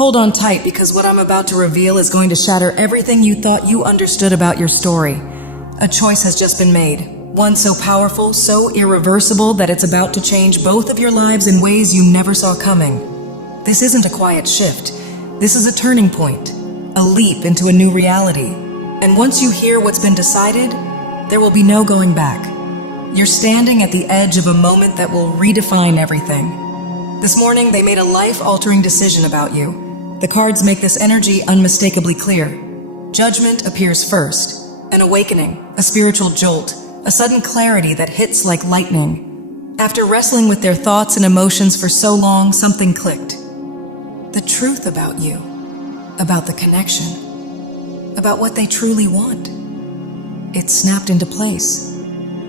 Hold on tight, because what I'm about to reveal is going to shatter everything you thought you understood about your story. A choice has just been made. One so powerful, so irreversible, that it's about to change both of your lives in ways you never saw coming. This isn't a quiet shift. This is a turning point, a leap into a new reality. And once you hear what's been decided, there will be no going back. You're standing at the edge of a moment that will redefine everything. This morning, they made a life-altering decision about you. The cards make this energy unmistakably clear. Judgment appears first, an awakening, a spiritual jolt, a sudden clarity that hits like lightning. After wrestling with their thoughts and emotions for so long, something clicked. The truth about you, about the connection, about what they truly want. It snapped into place.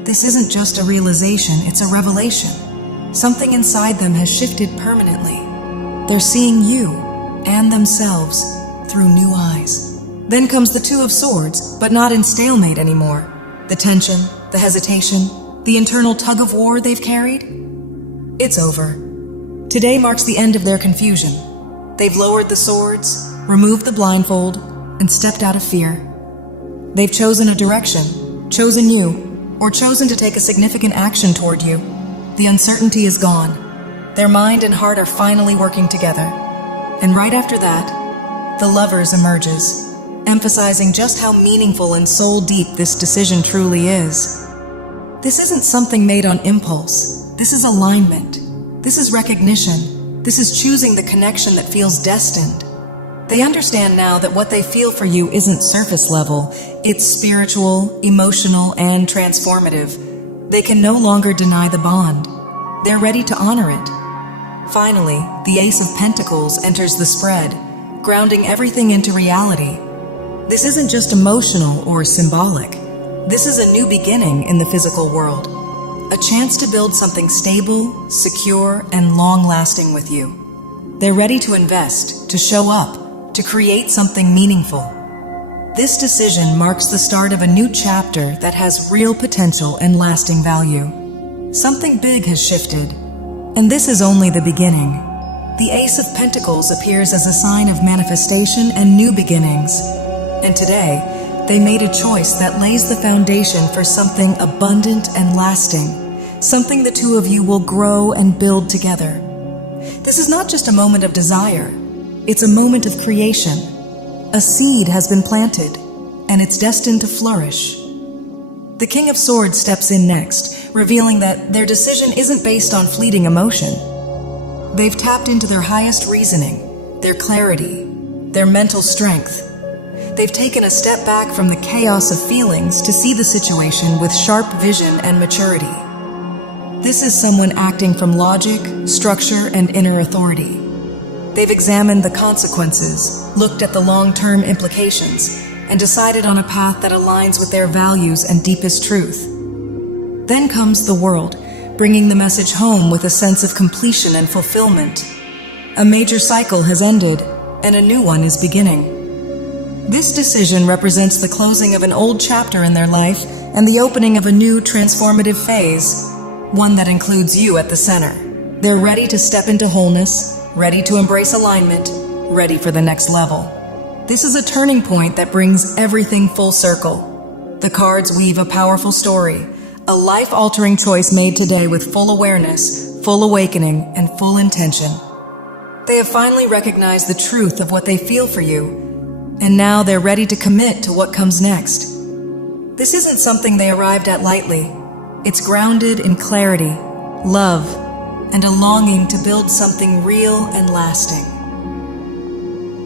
This isn't just a realization, it's a revelation. Something inside them has shifted permanently. They're seeing you and themselves through new eyes. Then comes the Two of Swords, but not in stalemate anymore. The tension, the hesitation, the internal tug-of-war they've carried? It's over. Today marks the end of their confusion. They've lowered the swords, removed the blindfold, and stepped out of fear. They've chosen a direction, chosen you, or chosen to take a significant action toward you. The uncertainty is gone. Their mind and heart are finally working together. And right after that, the Lovers emerges, emphasizing just how meaningful and soul-deep this decision truly is. This isn't something made on impulse. This is alignment. This is recognition. This is choosing the connection that feels destined. They understand now that what they feel for you isn't surface level. It's spiritual, emotional, and transformative. They can no longer deny the bond. They're ready to honor it. Finally, the Ace of Pentacles enters the spread, grounding everything into reality. This isn't just emotional or symbolic. This is a new beginning in the physical world. A chance to build something stable, secure, and long-lasting with you. They're ready to invest, to show up, to create something meaningful. This decision marks the start of a new chapter that has real potential and lasting value. Something big has shifted, and this is only the beginning. The Ace of Pentacles appears as a sign of manifestation and new beginnings. And today, they made a choice that lays the foundation for something abundant and lasting, something the two of you will grow and build together. This is not just a moment of desire, it's a moment of creation. A seed has been planted, and it's destined to flourish. The King of Swords steps in next, revealing that their decision isn't based on fleeting emotion. They've tapped into their highest reasoning, their clarity, their mental strength. They've taken a step back from the chaos of feelings to see the situation with sharp vision and maturity. This is someone acting from logic, structure, and inner authority. They've examined the consequences, looked at the long-term implications, and decided on a path that aligns with their values and deepest truth. Then comes the World, bringing the message home with a sense of completion and fulfillment. A major cycle has ended, and a new one is beginning. This decision represents the closing of an old chapter in their life and the opening of a new transformative phase, one that includes you at the center. They're ready to step into wholeness, ready to embrace alignment, ready for the next level. This is a turning point that brings everything full circle. The cards weave a powerful story, a life-altering choice made today with full awareness, full awakening, and full intention. They have finally recognized the truth of what they feel for you, and now they're ready to commit to what comes next. This isn't something they arrived at lightly. It's grounded in clarity, love, and a longing to build something real and lasting.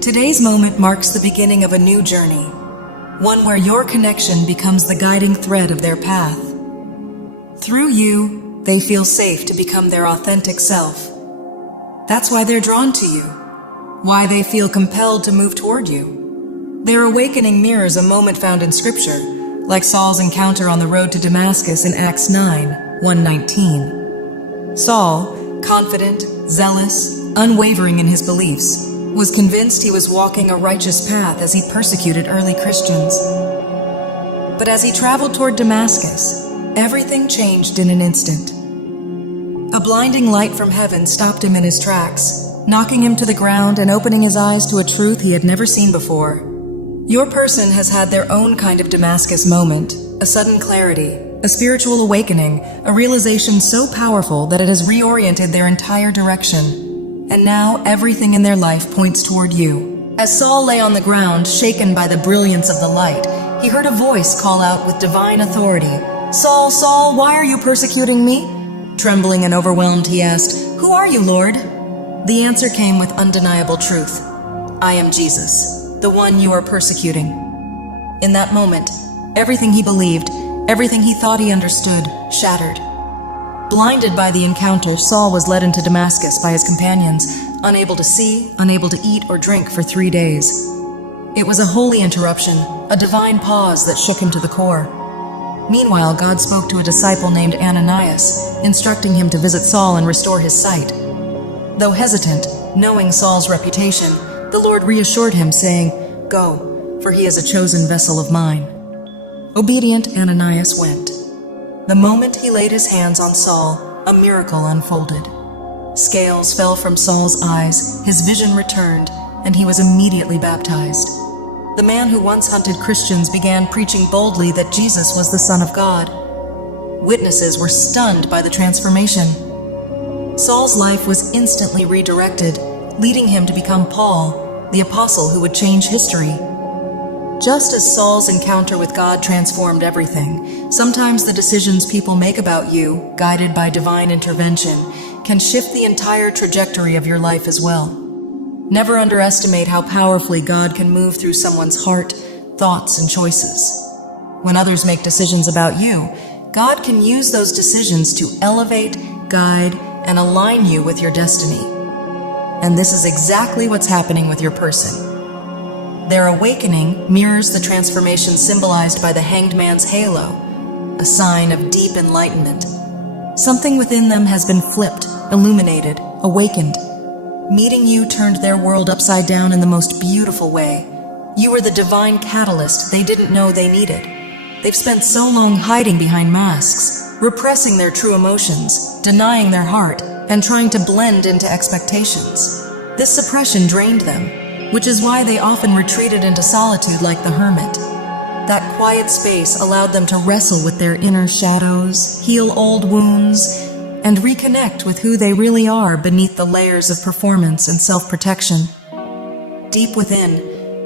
Today's moment marks the beginning of a new journey, one where your connection becomes the guiding thread of their path. Through you, they feel safe to become their authentic self. That's why they're drawn to you, why they feel compelled to move toward you. Their awakening mirrors a moment found in Scripture, like Saul's encounter on the road to Damascus in Acts 9:1-19. Saul, confident, zealous, unwavering in his beliefs, was convinced he was walking a righteous path as he persecuted early Christians. But as he traveled toward Damascus, everything changed in an instant. A blinding light from heaven stopped him in his tracks, knocking him to the ground and opening his eyes to a truth he had never seen before. Your person has had their own kind of Damascus moment, a sudden clarity, a spiritual awakening, a realization so powerful that it has reoriented their entire direction. And now everything in their life points toward you. As Saul lay on the ground, shaken by the brilliance of the light, he heard a voice call out with divine authority, "Saul, Saul, why are you persecuting me?" Trembling and overwhelmed, he asked, "Who are you, Lord?" The answer came with undeniable truth. "I am Jesus, the one you are persecuting." In that moment, everything he believed, everything he thought he understood, shattered. Blinded by the encounter, Saul was led into Damascus by his companions, unable to see, unable to eat or drink for 3 days. It was a holy interruption, a divine pause that shook him to the core. Meanwhile, God spoke to a disciple named Ananias, instructing him to visit Saul and restore his sight. Though hesitant, knowing Saul's reputation, the Lord reassured him, saying, "Go, for he is a chosen vessel of mine." Obedient, Ananias went. The moment he laid his hands on Saul, a miracle unfolded. Scales fell from Saul's eyes, his vision returned, and he was immediately baptized. The man who once hunted Christians began preaching boldly that Jesus was the Son of God. Witnesses were stunned by the transformation. Saul's life was instantly redirected, leading him to become Paul, the apostle who would change history. Just as Saul's encounter with God transformed everything, sometimes the decisions people make about you, guided by divine intervention, can shift the entire trajectory of your life as well. Never underestimate how powerfully God can move through someone's heart, thoughts, and choices. When others make decisions about you, God can use those decisions to elevate, guide, and align you with your destiny. And this is exactly what's happening with your person. Their awakening mirrors the transformation symbolized by the hanged man's halo, a sign of deep enlightenment. Something within them has been flipped, illuminated, awakened. Meeting you turned their world upside down in the most beautiful way. You were the divine catalyst they didn't know they needed. They've spent so long hiding behind masks, repressing their true emotions, denying their heart, and trying to blend into expectations. This suppression drained them, which is why they often retreated into solitude like the hermit. That quiet space allowed them to wrestle with their inner shadows, heal old wounds, and reconnect with who they really are beneath the layers of performance and self-protection. Deep within,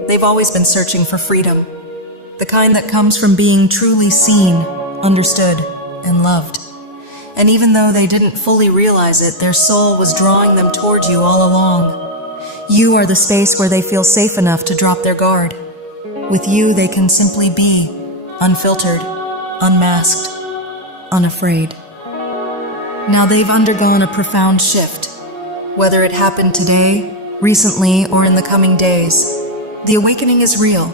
they've always been searching for freedom, the kind that comes from being truly seen, understood, and loved. And even though they didn't fully realize it, their soul was drawing them toward you all along. You are the space where they feel safe enough to drop their guard. With you, they can simply be, unfiltered, unmasked, unafraid. Now they've undergone a profound shift. Whether it happened today, recently, or in the coming days, the awakening is real.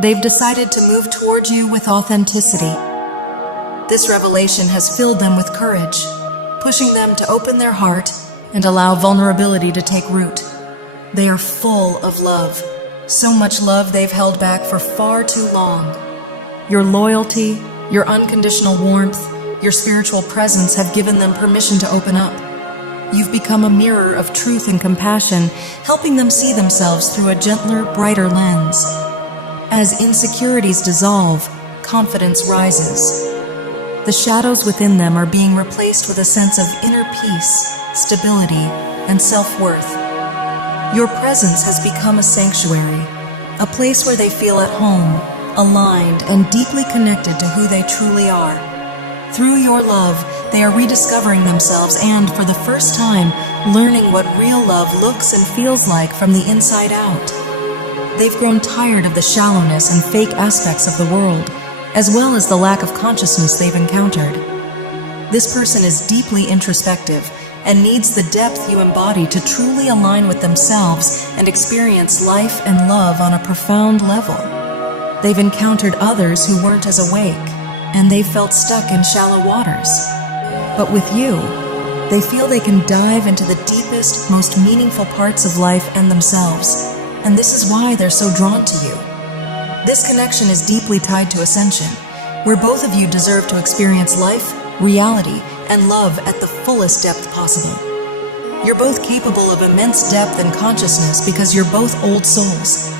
They've decided to move toward you with authenticity. This revelation has filled them with courage, pushing them to open their heart and allow vulnerability to take root. They are full of love, so much love they've held back for far too long. Your loyalty, your unconditional warmth, your spiritual presence have given them permission to open up. You've become a mirror of truth and compassion, helping them see themselves through a gentler, brighter lens. As insecurities dissolve, confidence rises. The shadows within them are being replaced with a sense of inner peace, stability, and self-worth. Your presence has become a sanctuary, a place where they feel at home, aligned, and deeply connected to who they truly are. Through your love, they are rediscovering themselves and, for the first time, learning what real love looks and feels like from the inside out. They've grown tired of the shallowness and fake aspects of the world, as well as the lack of consciousness they've encountered. This person is deeply introspective and needs the depth you embody to truly align with themselves and experience life and love on a profound level. They've encountered others who weren't as awake, and they felt stuck in shallow waters. But with you, they feel they can dive into the deepest, most meaningful parts of life and themselves, and this is why they're so drawn to you. This connection is deeply tied to ascension, where both of you deserve to experience life, reality, and love at the fullest depth possible. You're both capable of immense depth and consciousness because you're both old souls.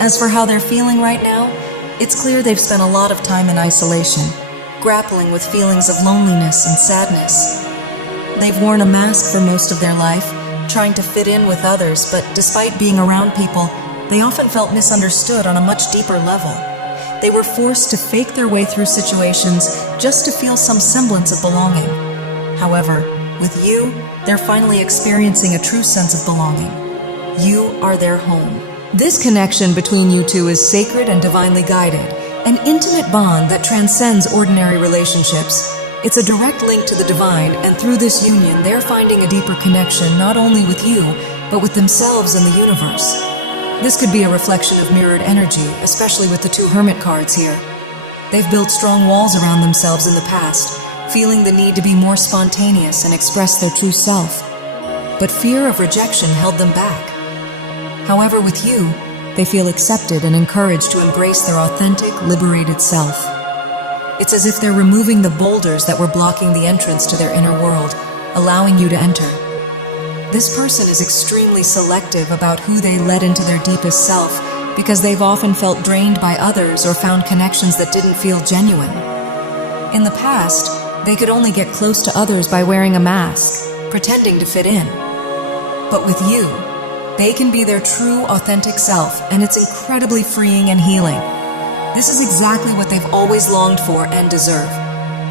As for how they're feeling right now, it's clear they've spent a lot of time in isolation, grappling with feelings of loneliness and sadness. They've worn a mask for most of their life, trying to fit in with others, but despite being around people, they often felt misunderstood on a much deeper level. They were forced to fake their way through situations just to feel some semblance of belonging. However, with you, they're finally experiencing a true sense of belonging. You are their home. This connection between you two is sacred and divinely guided, an intimate bond that transcends ordinary relationships. It's a direct link to the divine, and through this union, they're finding a deeper connection not only with you, but with themselves and the universe. This could be a reflection of mirrored energy, especially with the two hermit cards here. They've built strong walls around themselves in the past, feeling the need to be more spontaneous and express their true self. But fear of rejection held them back. However, with you, they feel accepted and encouraged to embrace their authentic, liberated self. It's as if they're removing the boulders that were blocking the entrance to their inner world, allowing you to enter. This person is extremely selective about who they let into their deepest self because they've often felt drained by others or found connections that didn't feel genuine. In the past, they could only get close to others by wearing a mask, pretending to fit in. But with you, they can be their true, authentic self, and it's incredibly freeing and healing. This is exactly what they've always longed for and deserve.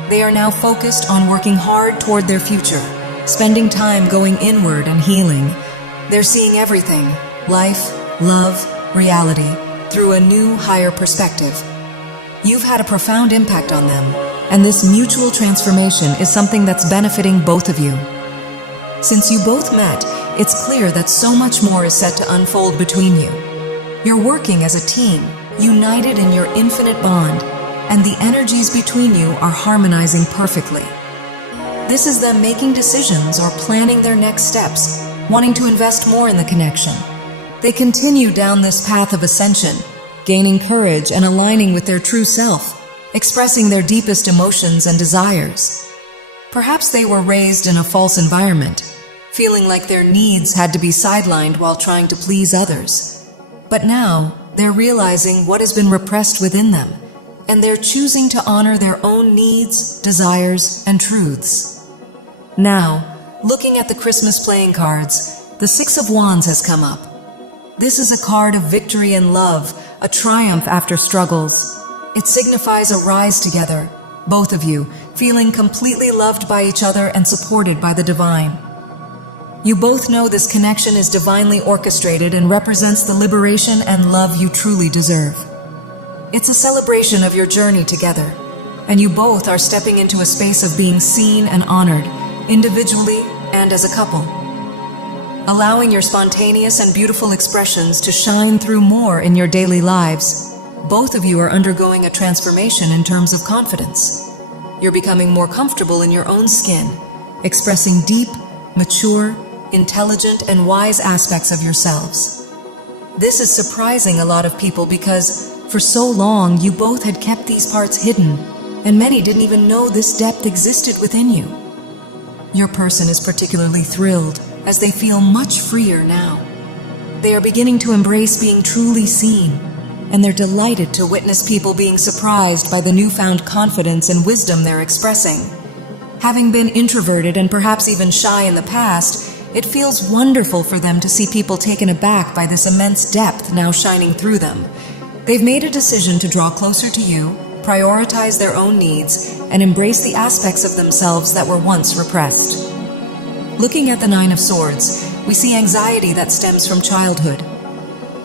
They are now focused on working hard toward their future, spending time going inward and healing. They're seeing everything, life, love, reality, through a new, higher perspective. You've had a profound impact on them, and this mutual transformation is something that's benefiting both of you. Since you both met, it's clear that so much more is set to unfold between you. You're working as a team, united in your infinite bond, and the energies between you are harmonizing perfectly. This is them making decisions or planning their next steps, wanting to invest more in the connection. They continue down this path of ascension, gaining courage and aligning with their true self, expressing their deepest emotions and desires. Perhaps they were raised in a false environment, feeling like their needs had to be sidelined while trying to please others. But now, they're realizing what has been repressed within them, and they're choosing to honor their own needs, desires, and truths. Now, looking at the Christmas playing cards, the Six of Wands has come up. This is a card of victory and love, a triumph after struggles. It signifies a rise together, both of you, feeling completely loved by each other and supported by the divine. You both know this connection is divinely orchestrated and represents the liberation and love you truly deserve. It's a celebration of your journey together, and you both are stepping into a space of being seen and honored, individually and as a couple. Allowing your spontaneous and beautiful expressions to shine through more in your daily lives, both of you are undergoing a transformation in terms of confidence. You're becoming more comfortable in your own skin, expressing deep, mature, intelligent, and wise aspects of yourselves. This is surprising a lot of people because for so long you both had kept these parts hidden, and many didn't even know this depth existed within you. Your person is particularly thrilled as they feel much freer now. They are beginning to embrace being truly seen, and they're delighted to witness people being surprised by the newfound confidence and wisdom they're expressing. Having been introverted and perhaps even shy in the past, it feels wonderful for them to see people taken aback by this immense depth now shining through them. They've made a decision to draw closer to you, prioritize their own needs, and embrace the aspects of themselves that were once repressed. Looking at the Nine of Swords, we see anxiety that stems from childhood.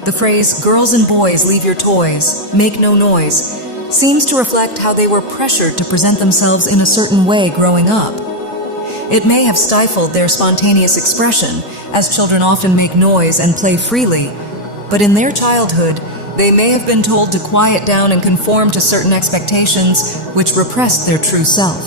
The phrase, "Girls and boys, leave your toys, make no noise," seems to reflect how they were pressured to present themselves in a certain way growing up. It may have stifled their spontaneous expression, as children often make noise and play freely, but in their childhood, they may have been told to quiet down and conform to certain expectations which repressed their true self.